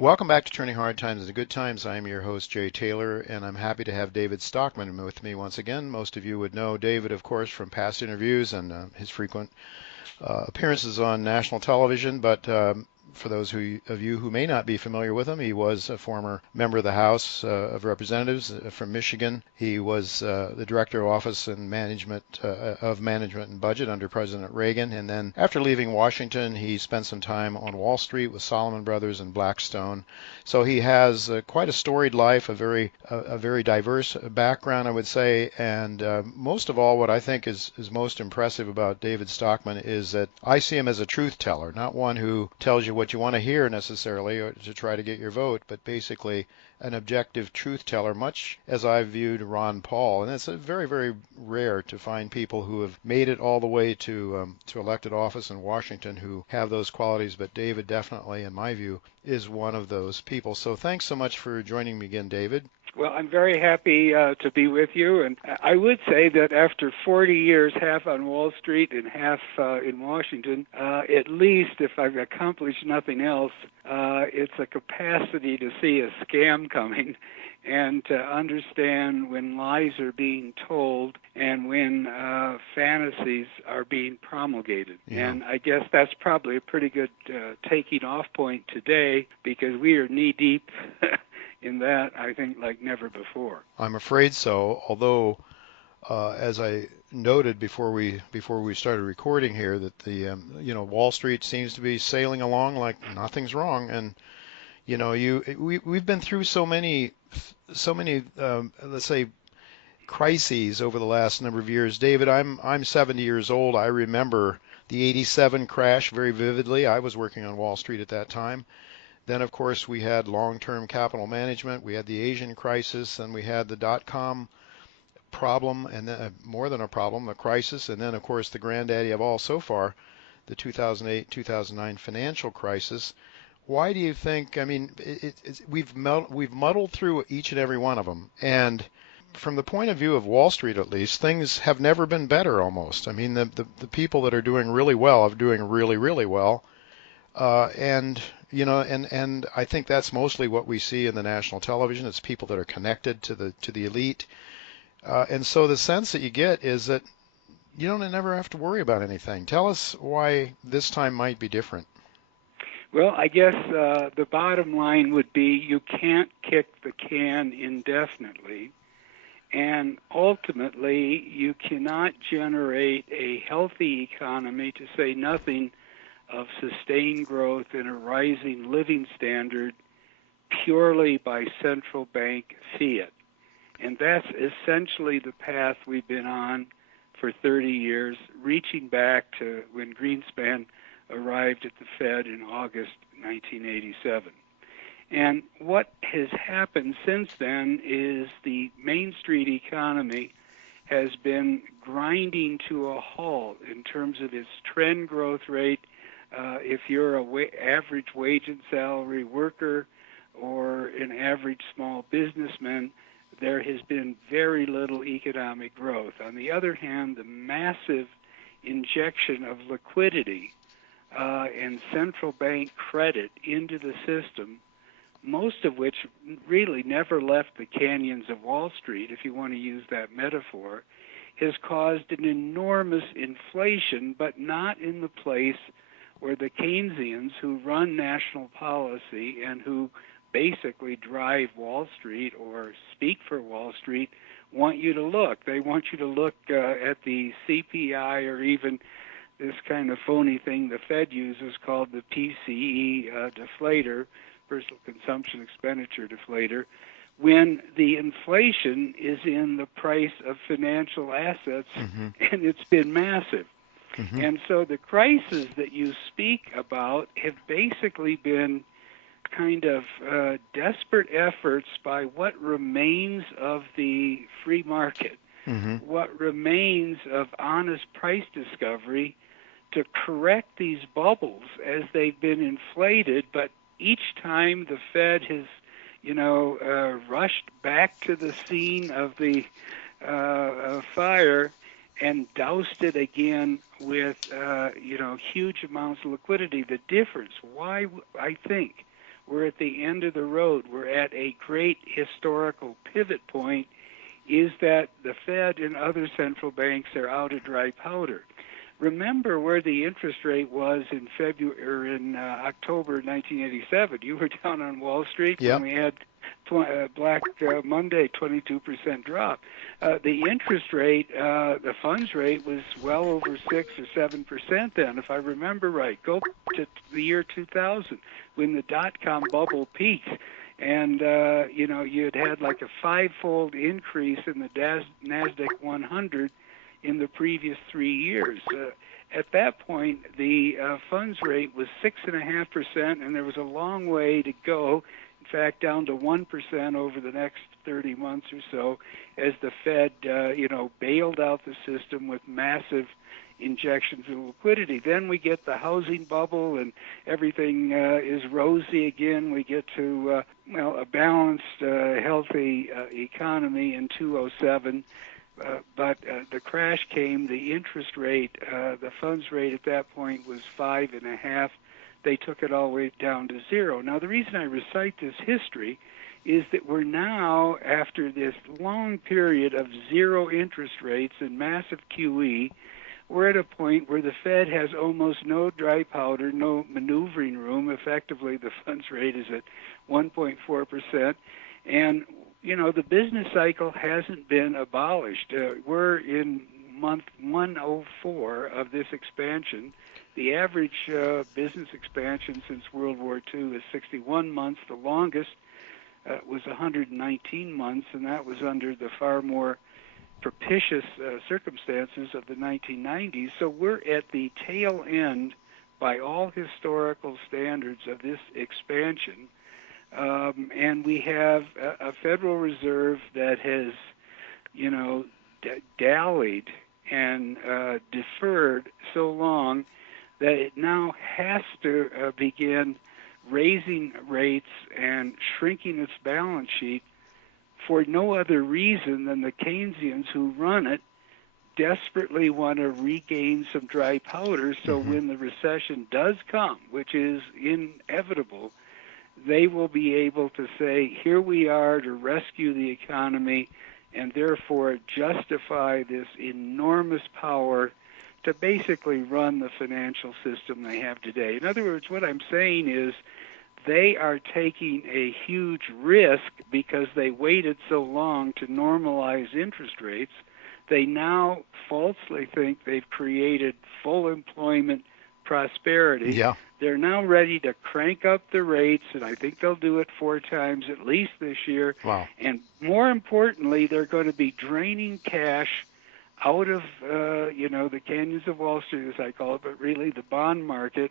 Welcome back to Turning Hard Times into Good Times. I'm your host, Jay Taylor, and I'm happy to have David Stockman with me once again. Most of you would know David, of course, from past interviews and his frequent appearances on national television, but for those of you who may not be familiar with him, he was a former member of the House of Representatives from Michigan. He was the Director of Office and Management and Budget under President Reagan, and then after leaving Washington, he spent some time on Wall Street with Salomon Brothers and Blackstone. So he has quite a storied life, a very diverse background, I would say, and most of all, what I think is most impressive about David Stockman is that I see him as a truth teller, not one who tells you what you want to hear necessarily or to try to get your vote, but basically an objective truth teller, much as I viewed Ron Paul. And it's very, very rare to find people who have made it all the way to elected office in Washington who have those qualities. But David definitely, in my view, is one of those people. So thanks so much for joining me again, David. Well, I'm very happy to be with you, and I would say that after 40 years, half on Wall Street and half in Washington, at least if I've accomplished nothing else, it's a capacity to see a scam coming and to understand when lies are being told and when fantasies are being promulgated. Yeah. And I guess that's probably a pretty good taking off point today because we are knee-deep in that, I think, like never before. I'm afraid so, although as I noted before we started recording here, that the Wall Street seems to be sailing along like nothing's wrong, and we've been through so many let's say crises over the last number of years. David, I'm 70 years old. I remember the '87 crash very vividly. I was working on Wall Street at that time. Then, of course, we had long-term capital management. We had the Asian crisis, and we had the dotcom problem, and then more than a problem, a crisis, and then, of course, the granddaddy of all so far, the 2008-2009 financial crisis. Why do you think? I mean, we've muddled through each and every one of them, and from the point of view of Wall Street, at least, things have never been better. Almost. I mean, the people that are doing really well are doing really, really well, and I think that's mostly what we see in the national television. It's people that are connected to the elite, and so the sense that you get is that you don't never have to worry about anything. Tell us why this time might be different. Well, I guess the bottom line would be you can't kick the can indefinitely, and ultimately you cannot generate a healthy economy, to say nothing of sustained growth and a rising living standard purely by central bank fiat. And that's essentially the path we've been on for 30 years, reaching back to when Greenspan arrived at the Fed in August 1987. And what has happened since then is the Main Street economy has been grinding to a halt in terms of its trend growth rate. If you're average wage and salary worker or an average small businessman, there has been very little economic growth. On the other hand, the massive injection of liquidity and central bank credit into the system, most of which really never left the canyons of Wall Street, if you want to use that metaphor, has caused an enormous inflation, but not in the place where the Keynesians, who run national policy and who basically drive Wall Street or speak for Wall Street, want you to look. They want you to look at the CPI or even this kind of phony thing the Fed uses called the PCE deflator, personal consumption expenditure deflator, when the inflation is in the price of financial assets, and it's been massive. And so the crises that you speak about have basically been kind of desperate efforts by what remains of the free market, what remains of honest price discovery, to correct these bubbles as they've been inflated. But each time the Fed has, rushed back to the scene of the fire and doused it again with, huge amounts of liquidity. The difference, why we're at the end of the road. We're at a great historical pivot point, is that the Fed and other central banks are out of dry powder. Remember where the interest rate was in October 1987. You were down on Wall Street Yep. when we had Black Monday, 22% drop. The interest rate, the funds rate, was well over 6 or 7% then, if I remember right. Go to the year 2000 when the dotcom bubble peaked. And, you'd had like a five-fold increase in the NASDAQ 100 in the previous 3 years. At that point, the funds rate was 6.5%, and there was a long way to go. In fact, down to 1% over the next 30 months or so, as the Fed, bailed out the system with massive injections of liquidity. Then we get the housing bubble, and everything is rosy again. We get to a balanced, healthy economy in 2007. But the crash came. The interest rate, the funds rate at that point was 5.5. They took it all the way down to 0. Now, the reason I recite this history is that we're now, after this long period of zero interest rates and massive QE, we're at a point where the Fed has almost no dry powder, no maneuvering room. Effectively, the funds rate is at 1.4%. And, the business cycle hasn't been abolished. We're in month 104 of this expansion. The average business expansion since World War II is 61 months. The longest was 119 months, and that was under the far more propitious circumstances of the 1990s. So we're at the tail end, by all historical standards, of this expansion. And we have a Federal Reserve that has, dallied and deferred so long that it now has to begin raising rates and shrinking its balance sheet for no other reason than the Keynesians who run it desperately want to regain some dry powder, so when the recession does come, which is inevitable, they will be able to say, here we are to rescue the economy, and therefore justify this enormous power to basically run the financial system they have today. In other words, what I'm saying is they are taking a huge risk because they waited so long to normalize interest rates. They now falsely think they've created full employment prosperity. Yeah. They're now ready to crank up the rates, and I think they'll do it 4 times at least this year. Wow. And more importantly, they're going to be draining cash out of, the canyons of Wall Street, as I call it, but really the bond market,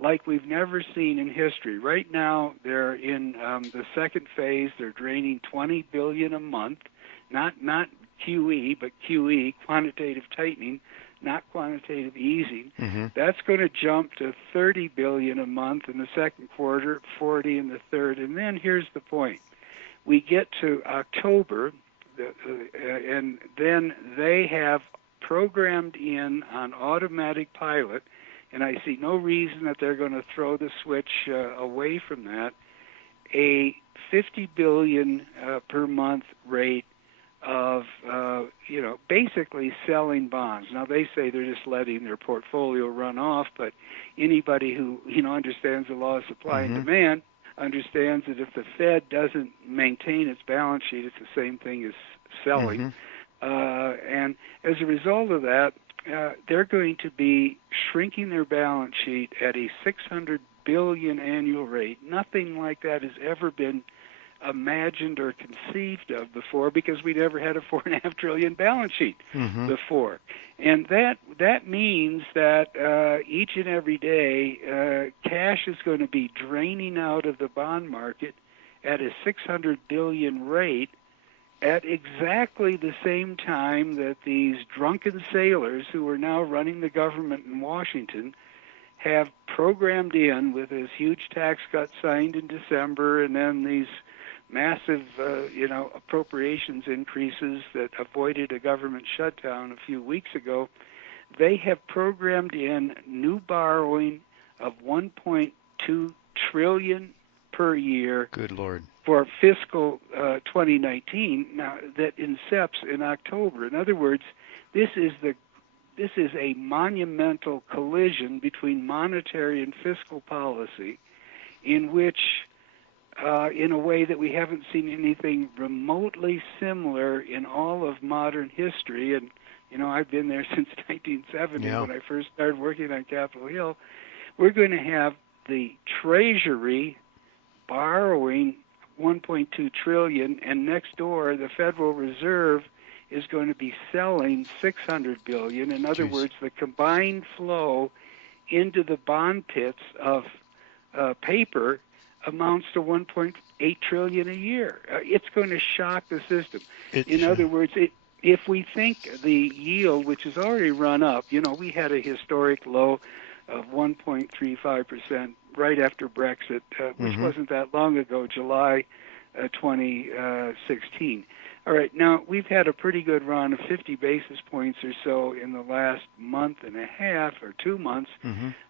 like we've never seen in history. Right now, they're in the second phase. They're draining $20 billion a month, not QE, but QE, quantitative tightening, not quantitative easing. That's going to jump to $30 billion a month in the second quarter, 40 in the third. And then here's the point. We get to October, and then they have programmed in on automatic pilot, and I see no reason that they're going to throw the switch away from that, a $50 billion per month rate of, basically selling bonds. Now, they say they're just letting their portfolio run off, but anybody who, understands the law of supply and demand understands that if the Fed doesn't maintain its balance sheet, it's the same thing as selling. And as a result of that, they're going to be shrinking their balance sheet at a $600 billion annual rate. Nothing like that has ever been imagined or conceived of before, because we never had a $4.5 trillion balance sheet before. And that means that each and every day, cash is going to be draining out of the bond market at a $600 billion rate at exactly the same time that these drunken sailors who are now running the government in Washington have programmed in, with this huge tax cut signed in December, and then these massive, appropriations increases that avoided a government shutdown a few weeks ago. They have programmed in new borrowing of $1.2 trillion per year Good Lord. for fiscal 2019 now that incepts in October. In other words, this is a monumental collision between monetary and fiscal policy in which in a way that we haven't seen anything remotely similar in all of modern history. And, I've been there since 1970 when I first started working on Capitol Hill. We're going to have the Treasury borrowing $1.2 trillion, and next door, the Federal Reserve is going to be selling $600 billion. In other words, the combined flow into the bond pits of paper amounts to $1.8 trillion a year. It's going to shock the system. In other words, if we think the yield, which has already run up, we had a historic low of 1.35% right after Brexit, which wasn't that long ago, July 2016. All right, now we've had a pretty good run of 50 basis points or so in the last month and a half or 2 months,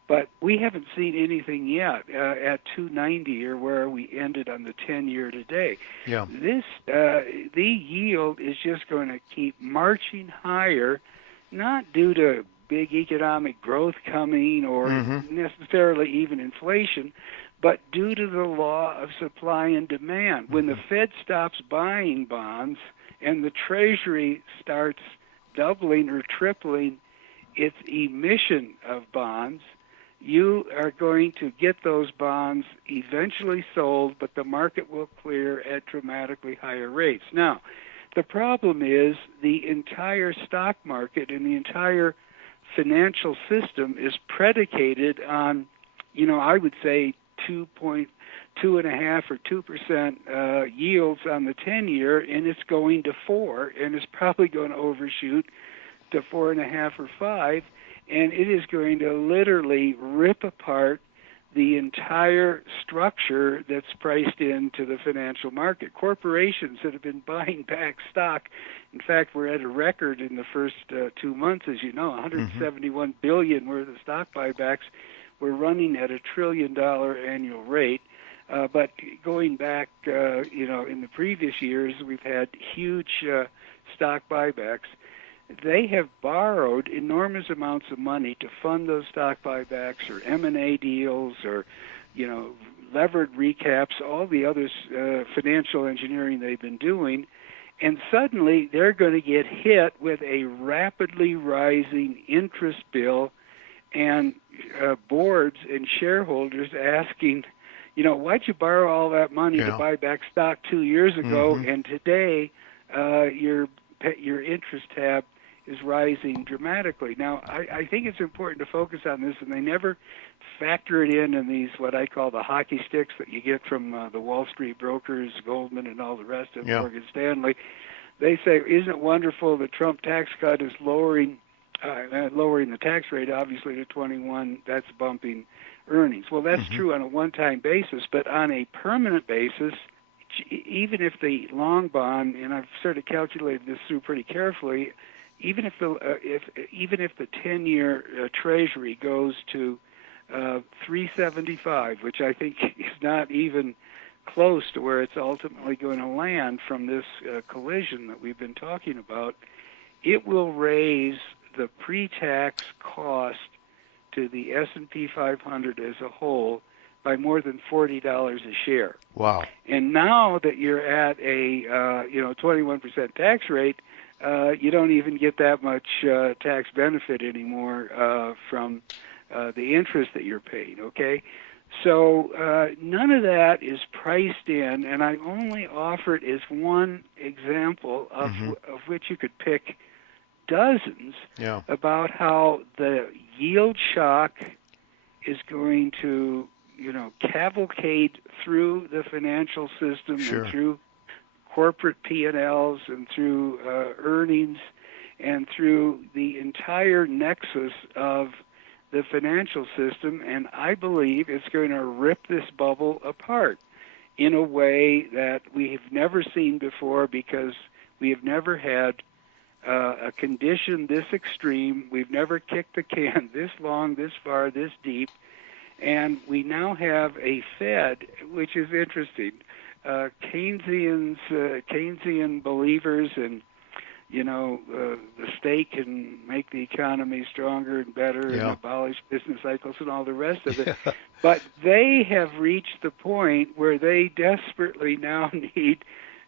but we haven't seen anything yet at 290 or where we ended on the 10-year today. Yeah. The yield is just going to keep marching higher, not due to big economic growth coming or necessarily even inflation, but due to the law of supply and demand. When the Fed stops buying bonds and the Treasury starts doubling or tripling its emission of bonds, you are going to get those bonds eventually sold, but the market will clear at dramatically higher rates. Now, the problem is the entire stock market and the entire financial system is predicated on, I would say 2.5 or 2% yields on the 10-year, and it's going to 4, and it's probably going to overshoot to 4.5 or 5, and it is going to literally rip apart the entire structure that's priced into the financial market. Corporations that have been buying back stock, in fact, we're at a record in the first 2 months, as you know, 171 billion worth of stock buybacks. We're running at $1 trillion annual rate. But going back, in the previous years, we've had huge stock buybacks. They have borrowed enormous amounts of money to fund those stock buybacks or M&A deals or, levered recaps, all the other financial engineering they've been doing. And suddenly they're going to get hit with a rapidly rising interest bill and boards and shareholders asking, why'd you borrow all that money to buy back stock 2 years ago, and today your interest tab is rising dramatically. Now, I think it's important to focus on this, and they never factor it in these, what I call the hockey sticks that you get from the Wall Street brokers, Goldman, and all the rest of Morgan Stanley. They say, isn't it wonderful the Trump tax cut is lowering the tax rate, obviously, to 21, that's bumping earnings. Well, that's true on a one-time basis, but on a permanent basis, even if the long bond, and I've sort of calculated this through pretty carefully, even if the 10-year Treasury goes to 375, which I think is not even close to where it's ultimately going to land from this collision that we've been talking about, it will raise the pre-tax cost to the S&P 500 as a whole by more than $40 a share. Wow. And now that you're at a 21% tax rate, you don't even get that much tax benefit anymore from the interest that you're paying, okay? So none of that is priced in, and I only offer it as one example of which you could pick dozens about how the yield shock is going to, cavalcade through the financial system and through corporate P&Ls and through earnings and through the entire nexus of the financial system, and I believe it's going to rip this bubble apart in a way that we have never seen before because we have never had a condition this extreme. We've never kicked the can this long, this far, this deep, And we now have a Fed, which is interesting. Keynesian believers and the state can make the economy stronger and better and abolish business cycles and all the rest of it. Yeah. But they have reached the point where they desperately now need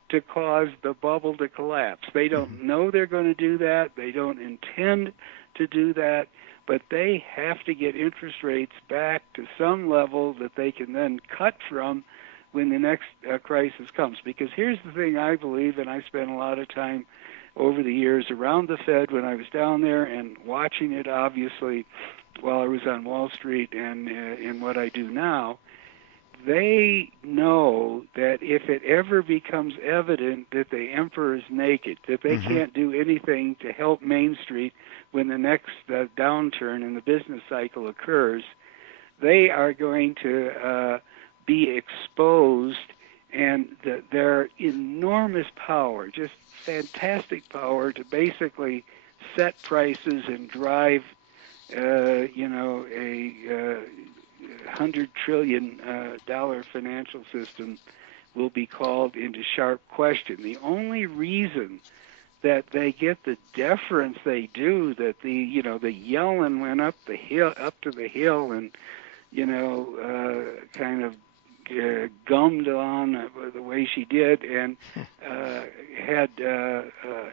to cause the bubble to collapse. They don't know they're going to do that. They don't intend to do that. But they have to get interest rates back to some level that they can then cut from when the next crisis comes. Because here's the thing I believe, and I spent a lot of time over the years around the Fed when I was down there and watching it, obviously, while I was on Wall Street and in what I do now. They know that if it ever becomes evident that the emperor is naked, that they can't do anything to help Main Street when the next downturn in the business cycle occurs, they are going to be exposed, and their enormous power, just fantastic power to basically set prices and drive, a $100 trillion financial system will be called into sharp question. The only reason that they get the deference they do, that the Yellen went up to the hill and kind of gummed on the way she did and had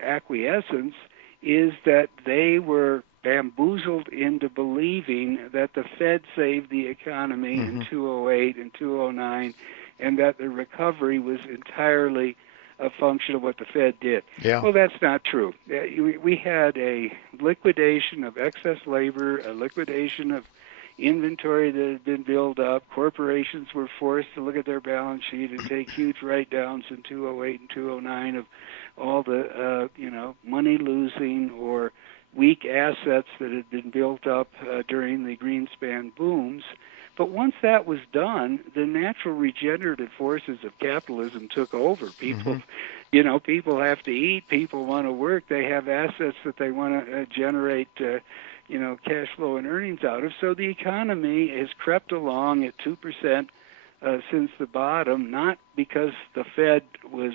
acquiescence, is that they were bamboozled into believing that the Fed saved the economy in 2008 and 2009, and that the recovery was entirely a function of what the Fed did. Yeah. Well, that's not true. We had a liquidation of excess labor, a liquidation of inventory that had been built up. Corporations were forced to look at their balance sheet and take huge write-downs in 2008 and 2009 of all the money losing or weak assets that had been built up during the Greenspan booms. But once that was done, the natural regenerative forces of capitalism took over. People have to eat. People want to work. They have assets that they want to generate cash flow and earnings out of. So the economy has crept along at 2% since the bottom, not because the Fed was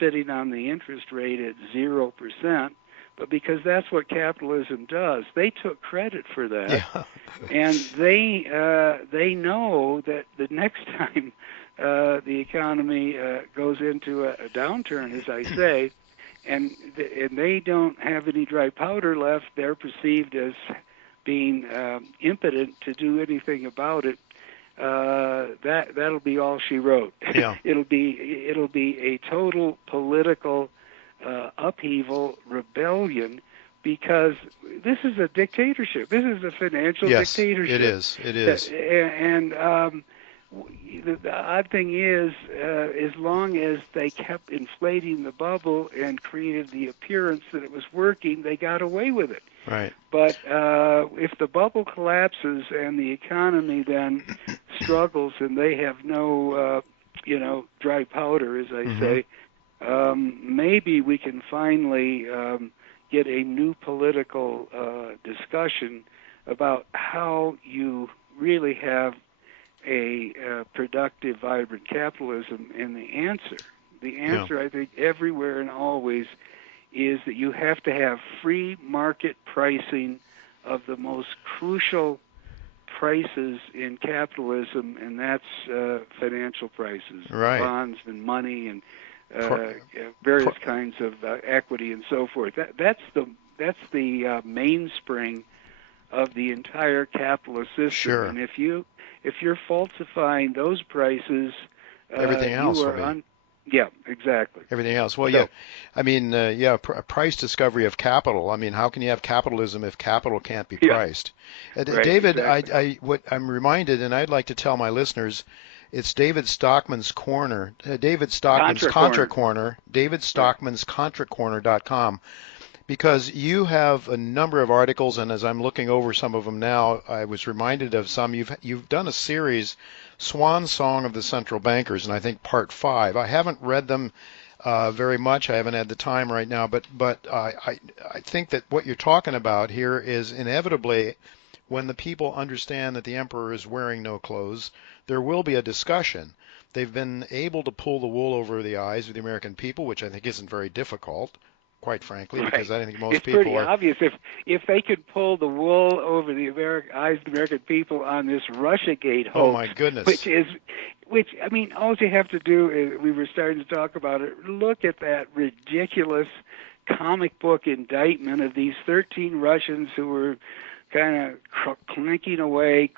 sitting on the interest rate at 0%, but because that's what capitalism does. They took credit for that, and they know that the next time the economy goes into a downturn, as I say, and they don't have any dry powder left, they're perceived as being impotent to do anything about it. That'll be all she wrote. Yeah. It'll be a total political upheaval, rebellion, because this is a dictatorship. This is a financial dictatorship. It is. And the odd thing is, as long as they kept inflating the bubble and created the appearance that it was working, they got away with it. Right. But if the bubble collapses and the economy then struggles and they have no, dry powder, as I say, maybe we can finally get a new political discussion about how you really have a productive, vibrant capitalism. And the answer, I think, everywhere and always is that you have to have free market pricing of the most crucial prices in capitalism, and that's financial prices, right. bonds and money and various kinds of equity and so forth. That's the mainspring of the entire capitalist system. Sure. And if you're falsifying those prices, everything else you are yeah, exactly. Everything else. Well, price discovery of capital. I mean, how can you have capitalism if capital can't be priced? Right, David, exactly. I'm reminded, and I'd like to tell my listeners, it's David Stockman's Corner, David Stockman's Contra Corner, David Stockman's ContraCorner.com, because you have a number of articles, and as I'm looking over some of them now, I was reminded of some. You've done a series, Swan Song of the Central Bankers, and I think part 5. I haven't read them very much. I haven't had the time right now, but I think that what you're talking about here is inevitably when the people understand that the emperor is wearing no clothes, there will be a discussion. They've been able to pull the wool over the eyes of the American people, which I think isn't very difficult, quite frankly, because Right. I think most It's people pretty are. obvious if they could pull the wool over the eyes of the American people on this Russiagate Oh my hoax, goodness. which I mean, all you have to do is, we were starting to talk about it, look at that ridiculous comic book indictment of these 13 Russians who were kind of cranking away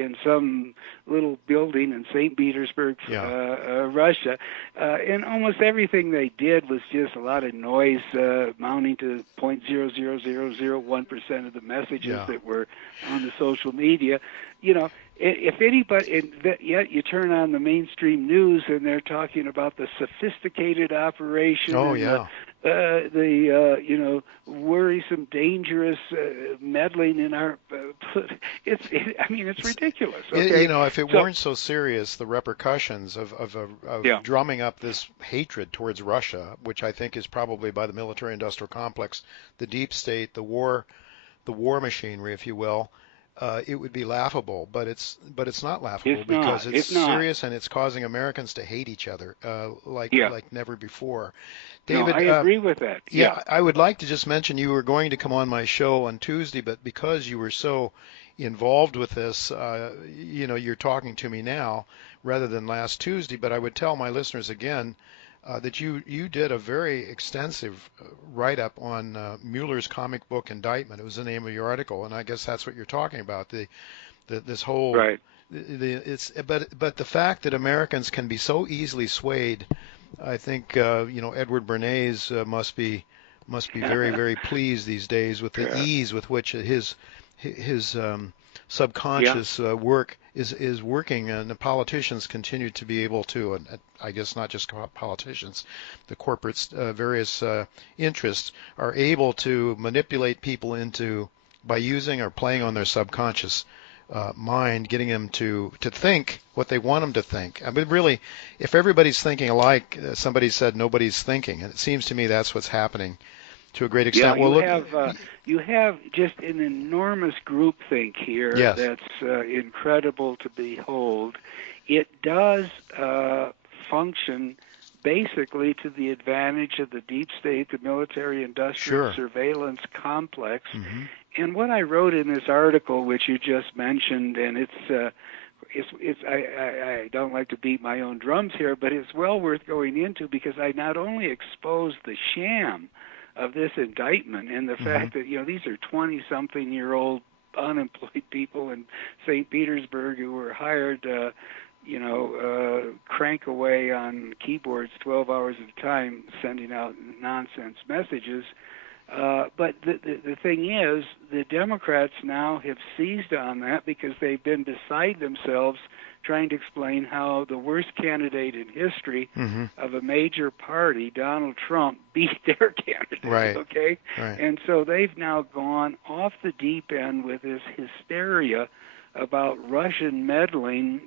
in some little building in St. Petersburg, Yeah. Russia. And almost everything they did was just a lot of noise, mounting to 0.00001% of the messages Yeah. that were on the social media. You know, if anybody, yet you turn on the mainstream news and they're talking about the sophisticated operation Oh and yeah. worrisome, dangerous meddling in our. I mean, it's ridiculous. Okay, If it so weren't so serious, the repercussions of yeah, drumming up this hatred towards Russia, which I think is probably by the military-industrial complex, the deep state, the war machinery, if you will, it would be laughable. But it's not laughable it's because not. it's It's not. serious and it's causing Americans to hate each other Yeah. like never before. No, I David, agree with that. Yeah. yeah, I would like to just mention you were going to come on my show on Tuesday, but because you were so involved with this, you're talking to me now rather than last Tuesday. But I would tell my listeners again that you did a very extensive write-up on Mueller's comic book indictment. It was the name of your article, and I guess that's what you're talking about. This whole Right. it's but the fact that Americans can be so easily swayed, I think Edward Bernays must be very very pleased these days with the Yeah. ease with which his Yeah. subconscious work is working, and the politicians continue to be able to, and I guess not just politicians, the corporates, various interests are able to manipulate people into by using or playing on their subconscious mind, getting them to think what they want them to think. I mean, really, if everybody's thinking alike, somebody said nobody's thinking, and it seems to me that's what's happening to a great Yeah, extent. Well, look, you have just an enormous groupthink here yes, that's incredible to behold. It does function basically to the advantage of the deep state, the military-industrial sure, surveillance complex. hmm And what I wrote in this article, which you just mentioned, and I don't like to beat my own drums here, but it's well worth going into because I not only expose the sham of this indictment and the hmm fact that these are 20-something-year-old unemployed people in St. Petersburg who were hired crank away on keyboards 12 hours at a time sending out nonsense messages. But the thing is, the Democrats now have seized on that because they've been beside themselves trying to explain how the worst candidate in history hmm of a major party, Donald Trump, beat their candidate, right, okay? right, And so they've now gone off the deep end with this hysteria about Russian meddling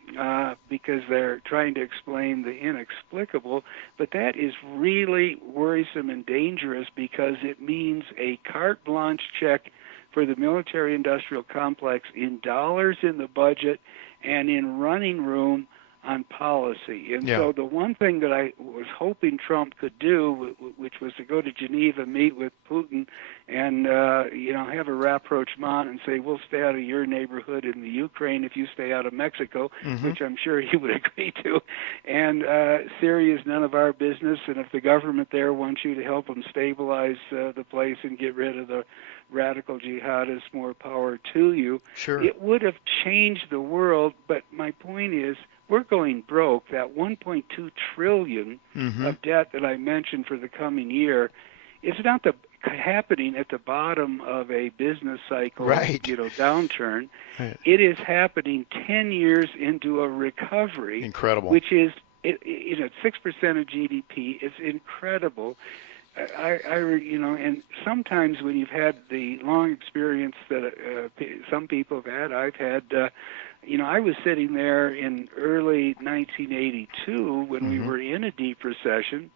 because they're trying to explain the inexplicable, but that is really worrisome and dangerous because it means a carte blanche check for the military-industrial complex in dollars in the budget and in running room on policy. And yeah, so the one thing that I was hoping Trump could do, which was to go to Geneva, meet with Putin, and have a rapprochement and say, we'll stay out of your neighborhood in the Ukraine if you stay out of Mexico, hmm which I'm sure he would agree to. And Syria is none of our business, and if the government there wants you to help them stabilize the place and get rid of the radical jihadists, more power to you. sure, It would have changed the world, but my point is, we're going broke. That 1.2 trillion hmm of debt that I mentioned for the coming year is not happening at the bottom of a business cycle, right, downturn. right, It is happening 10 years into a recovery, incredible, which is 6% of GDP. It's incredible. And sometimes when you've had the long experience that some people have had, I've had. I was sitting there in early 1982 when we hmm were in a deep recession.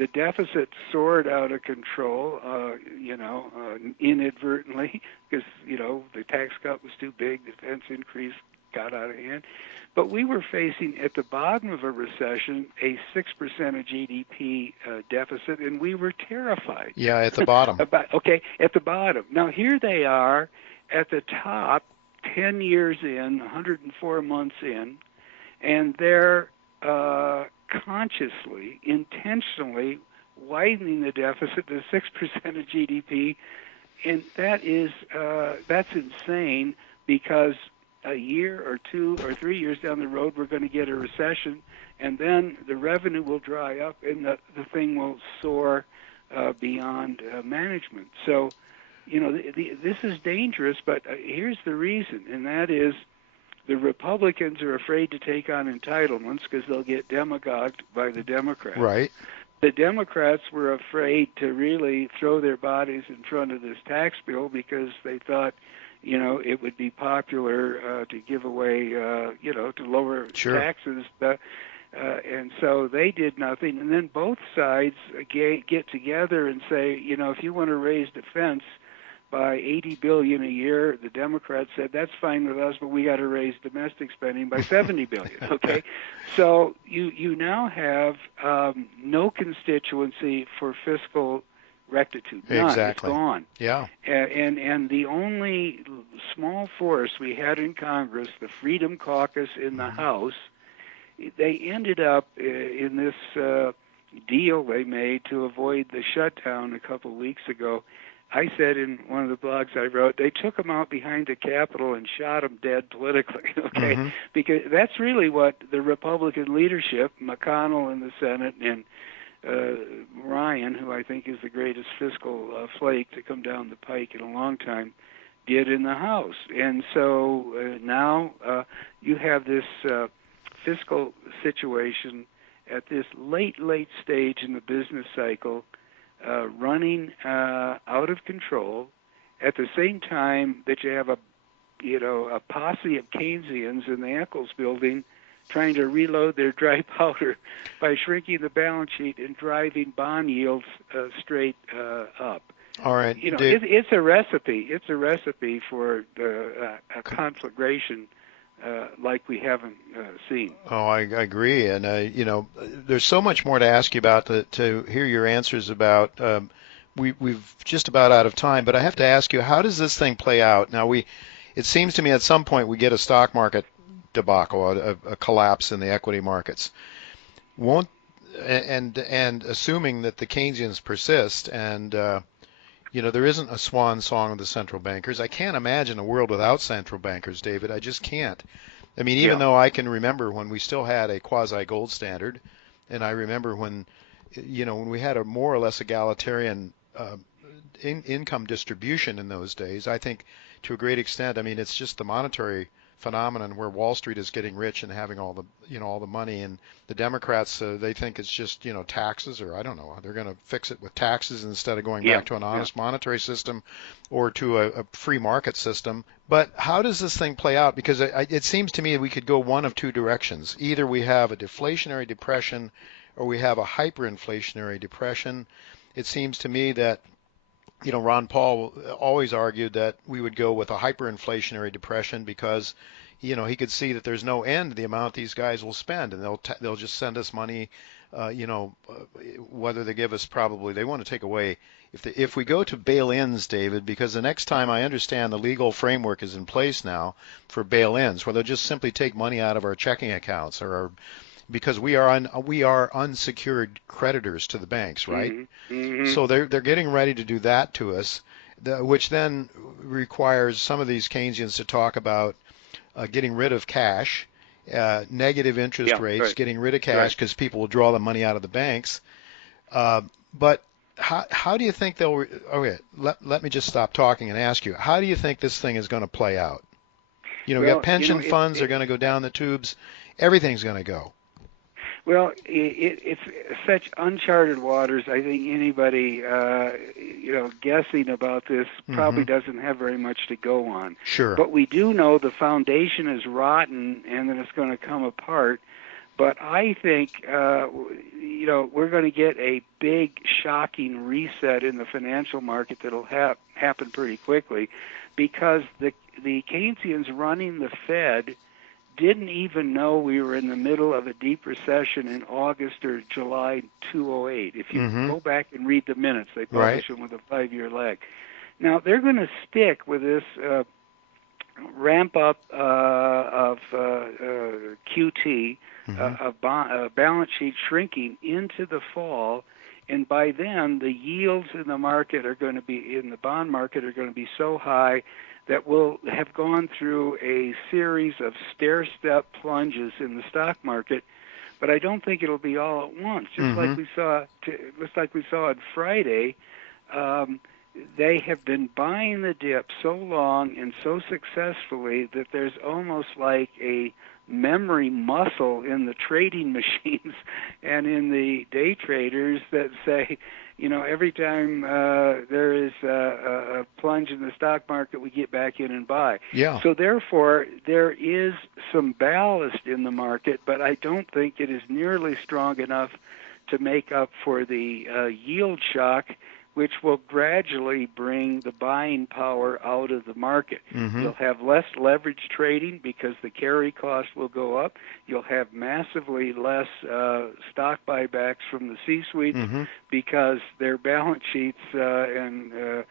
the deficit soared out of control, inadvertently, because, the tax cut was too big, the defense increase got out of hand. But we were facing, at the bottom of a recession, a 6% of GDP deficit, and we were terrified. Yeah, at the bottom. At the bottom. Now, here they are at the top, 10 years in, 104 months in, and they're consciously, intentionally widening the deficit to 6% of GDP, and that's insane, because a year or 2 or 3 years down the road we're going to get a recession, and then the revenue will dry up and the thing will soar beyond management. So, this is dangerous, but here's the reason, and that is the Republicans are afraid to take on entitlements because they'll get demagogued by the Democrats. Right. The Democrats were afraid to really throw their bodies in front of this tax bill because they thought, it would be popular to give away, to lower taxes. And so they did nothing. And then both sides get together and say, if you want to raise defense by $80 billion a year, the Democrats said that's fine with us, but we got to raise domestic spending by $70 billion. Okay, so you now have no constituency for fiscal rectitude. None. Exactly. It's gone. Yeah. And the only small force we had in Congress, the Freedom Caucus in the House, they ended up in this deal they made to avoid the shutdown a couple of weeks ago. I said in one of the blogs I wrote, they took him out behind the Capitol and shot him dead politically, okay? Because that's really what the Republican leadership, McConnell in the Senate and Ryan, who I think is the greatest fiscal flake to come down the pike in a long time, did in the House. And so now you have this fiscal situation at this late stage in the business cycle, running out of control, at the same time that you have a posse of Keynesians in the Eccles building trying to reload their dry powder by shrinking the balance sheet and driving bond yields straight up. All right. It's a recipe. It's a recipe for a conflagration like we haven't seen. Oh, I agree, and there's so much more to ask you about to hear your answers about. We've just about out of time, but I have to ask you, how does this thing play out? Now, it seems to me at some point we get a stock market debacle, a collapse in the equity markets. And assuming that the Keynesians persist, and there isn't a swan song of the central bankers. I can't imagine a world without central bankers, David. I just can't. I mean, even though I can remember when we still had a quasi-gold standard, and I remember when we had a more or less egalitarian income distribution in those days, I think to a great extent, I mean, it's just the monetary phenomenon where Wall Street is getting rich and having all the money, and the Democrats they think it's just taxes, or I don't know, they're going to fix it with taxes instead of going back to an honest monetary system or to a free market system. But how does this thing play out? Because it seems to me we could go one of two directions. Either we have a deflationary depression or we have a hyperinflationary depression. It seems to me that Ron Paul always argued that we would go with a hyperinflationary depression because, he could see that there's no end to the amount these guys will spend, and they'll just send us money, whether they give us they want to take away. If we go to bail-ins, David, because the next time I understand the legal framework is in place now for bail-ins, where they'll just simply take money out of our checking accounts because we are unsecured creditors to the banks, right? Mm-hmm. So they're getting ready to do that to us, which then requires some of these Keynesians to talk about getting rid of cash, negative interest rates, getting rid of cash because people will draw the money out of the banks. But how do you think they'll? Okay, let me just stop talking and ask you, how do you think this thing is going to play out? We got pension funds are going to go down the tubes. Everything's going to go. Well, it's such uncharted waters. I think anybody, guessing about this probably doesn't have very much to go on. Sure. But we do know the foundation is rotten and that it's going to come apart. But I think, we're going to get a big, shocking reset in the financial market that'll happen pretty quickly, because the Keynesians running the Fed didn't even know we were in the middle of a deep recession in August or July 2008. If you go back and read the minutes, they publish them with a 5-year lag. Now, they're going to stick with this ramp up of QT, of balance sheet shrinking into the fall, and by then the yields in the market are going to be, in the bond market, are going to be so high that we'll have gone through a series of stair-step plunges in the stock market. But I don't think it'll be all at once. Just like we saw on Friday, they have been buying the dip so long and so successfully that there's almost like a memory muscle in the trading machines and in the day traders that say, every time there is a plunge in the stock market, we get back in and buy. Yeah. So therefore, there is some ballast in the market, but I don't think it is nearly strong enough to make up for the yield shock, which will gradually bring the buying power out of the market. You'll have less leverage trading because the carry cost will go up. You'll have massively less stock buybacks from the C-suite because their balance sheets and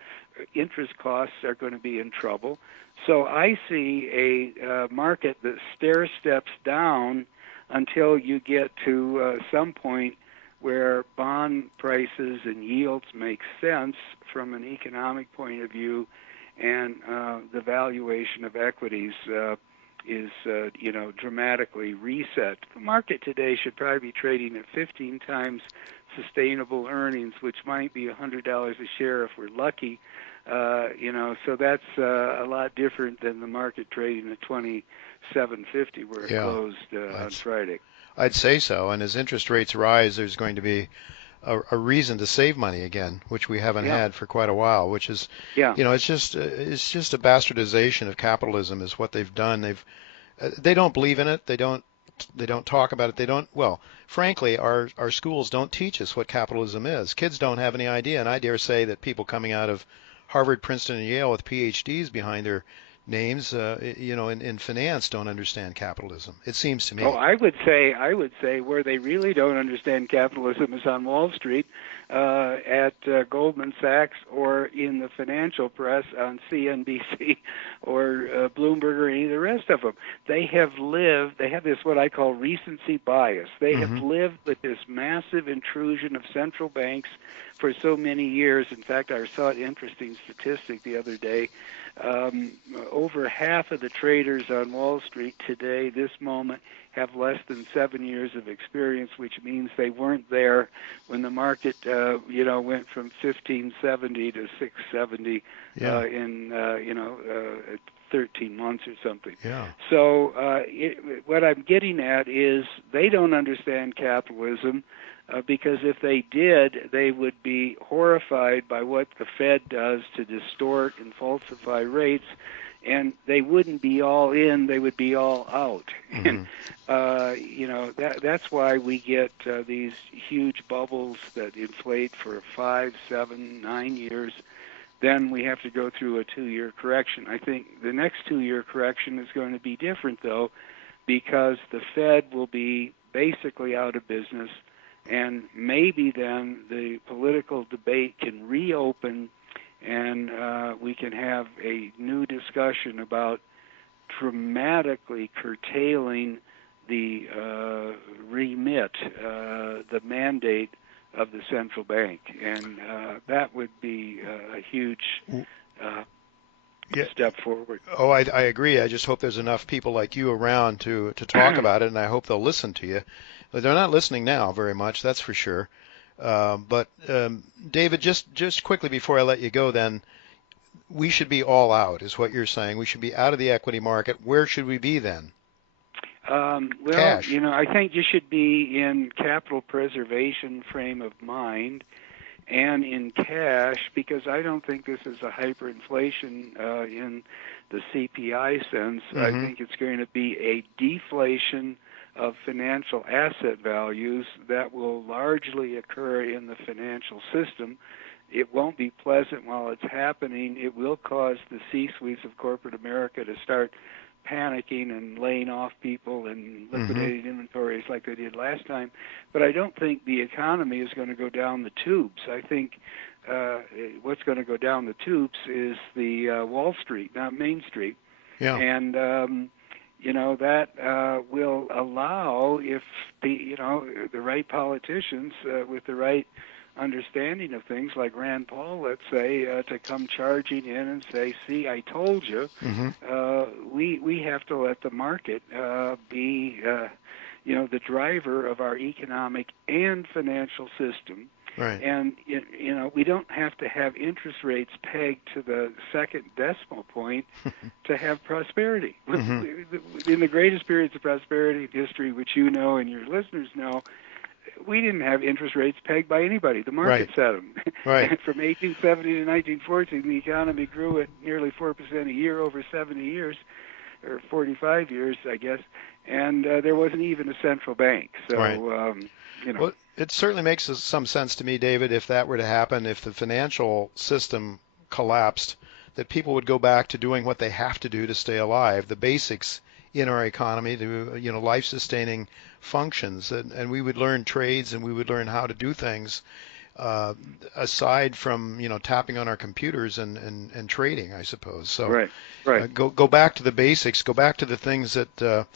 interest costs are going to be in trouble. So I see a market that stair steps down until you get to some point where bond prices and yields make sense from an economic point of view, and the valuation of equities is dramatically reset. The market today should probably be trading at 15 times sustainable earnings, which might be $100 a share if we're lucky. So that's a lot different than the market trading at 27.50 where it closed on Friday. I'd say so. And as interest rates rise, there's going to be a reason to save money again, which we haven't had for quite a while. Which is, it's just a bastardization of capitalism is what they've done. They don't believe in it. They don't talk about it. Well, frankly, our schools don't teach us what capitalism is. Kids don't have any idea. And I dare say that people coming out of Harvard, Princeton, and Yale with PhDs behind their names, in finance don't understand capitalism. It seems to me. Oh, I would say where they really don't understand capitalism is on Wall Street, at Goldman Sachs, or in the financial press on CNBC or Bloomberg or any of the rest of them. They have this what I call recency bias. They have lived with this massive intrusion of central banks for so many years. In fact, I saw an interesting statistic the other day. Over half of the traders on Wall Street today, this moment, have less than 7 years of experience, which means they weren't there when the market, went from 1570 to 670 in 13 months or something. Yeah. So what I'm getting at is they don't understand capitalism. Because if they did, they would be horrified by what the Fed does to distort and falsify rates, and they wouldn't be all in, they would be all out. And, that's why we get these huge bubbles that inflate for 5, 7, 9 years. Then we have to go through a 2-year correction. I think the next 2-year correction is going to be different, though, because the Fed will be basically out of business. And maybe then the political debate can reopen, and we can have a new discussion about dramatically curtailing the remit, the mandate of the central bank. And that would be a huge step forward. Oh, I agree. I just hope there's enough people like you around to talk about it, and I hope they'll listen to you. But they're not listening now very much, that's for sure. But David, just quickly before I let you go, then, we should be all out, is what you're saying. We should be out of the equity market. Where should we be then? Cash. I think you should be in capital preservation frame of mind and in cash, because I don't think this is a hyperinflation in the CPI sense. I think it's going to be a deflation of financial asset values that will largely occur in the financial system. It won't be pleasant while it's happening. It will cause the C-suites of corporate America to start panicking and laying off people and liquidating inventories like they did last time. But I don't think the economy is going to go down the tubes. I think what's going to go down the tubes is the Wall Street, not Main Street. Yeah. And that will allow, if the right politicians with the right understanding of things, like Rand Paul, let's say, to come charging in and say, "See, I told you." We have to let the market be, the driver of our economic and financial system. Right. And we don't have to have interest rates pegged to the second decimal point to have prosperity. In the greatest periods of prosperity in history, which you know and your listeners know, we didn't have interest rates pegged by anybody. The market set them. Right. And from 1870 to 1914, the economy grew at nearly 4% a year over 70 years, or 45 years, I guess. And there wasn't even a central bank. So, right. Well, it certainly makes some sense to me, David, if that were to happen, if the financial system collapsed, that people would go back to doing what they have to do to stay alive, the basics in our economy, the life-sustaining functions, and we would learn trades and we would learn how to do things aside from tapping on our computers and trading, I suppose. So right. Go back to the basics. Go back to the things that the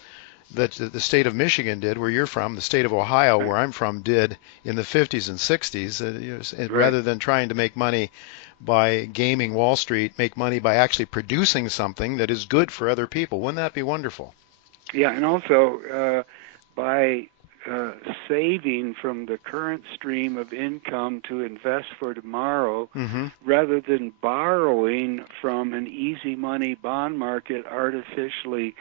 state of Michigan did, where you're from, the state of Ohio, where I'm from, did in the 50s and 60s, rather than trying to make money by gaming Wall Street, make money by actually producing something that is good for other people. Wouldn't that be wonderful? Yeah, and also by saving from the current stream of income to invest for tomorrow, rather than borrowing from an easy money bond market artificially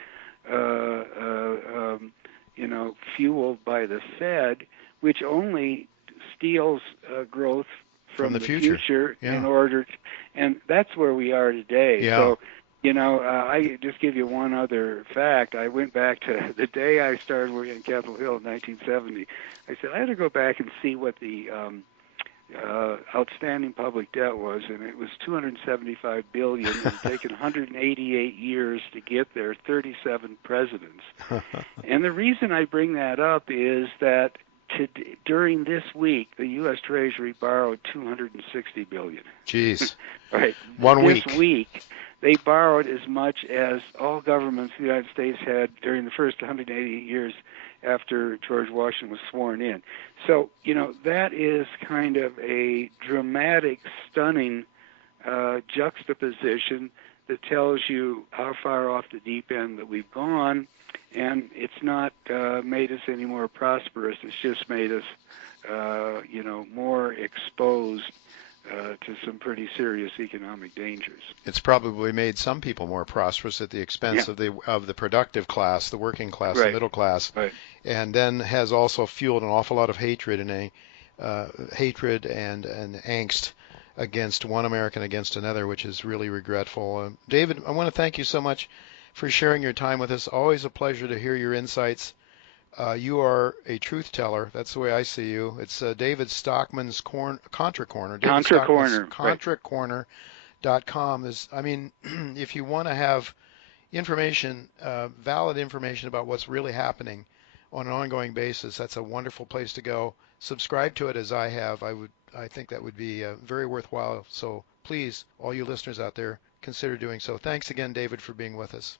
fueled by the Fed, which only steals growth from the future in order to, and that's where we are today. So, I just give you one other fact. I went back to the day I started working in Capitol Hill in 1970. I said I had to go back and see what the outstanding public debt was, and it was $275 billion. It's taken 188 years to get there, 37 presidents. And the reason I bring that up is that during this week, the U.S. Treasury borrowed $260 billion. Jeez. Right. This week, they borrowed as much as all governments the United States had during the first 188 years after George Washington was sworn in. So, that is kind of a dramatic, stunning juxtaposition that tells you how far off the deep end that we've gone. And it's not made us any more prosperous. It's just made us, more exposed to some pretty serious economic dangers. It's probably made some people more prosperous at the expense of the productive class, the working class, the middle class, and then has also fueled an awful lot of hatred and hatred and angst against one American against another, which is really regretful. David, I want to thank you so much for sharing your time with us. Always a pleasure to hear your insights. You are a truth teller. That's the way I see you. It's David Stockman's Contra Corner. ContraCorner.com is, if you want to have information, valid information about what's really happening on an ongoing basis, that's a wonderful place to go. Subscribe to it as I have. I think that would be very worthwhile. So please, all you listeners out there, consider doing so. Thanks again, David, for being with us.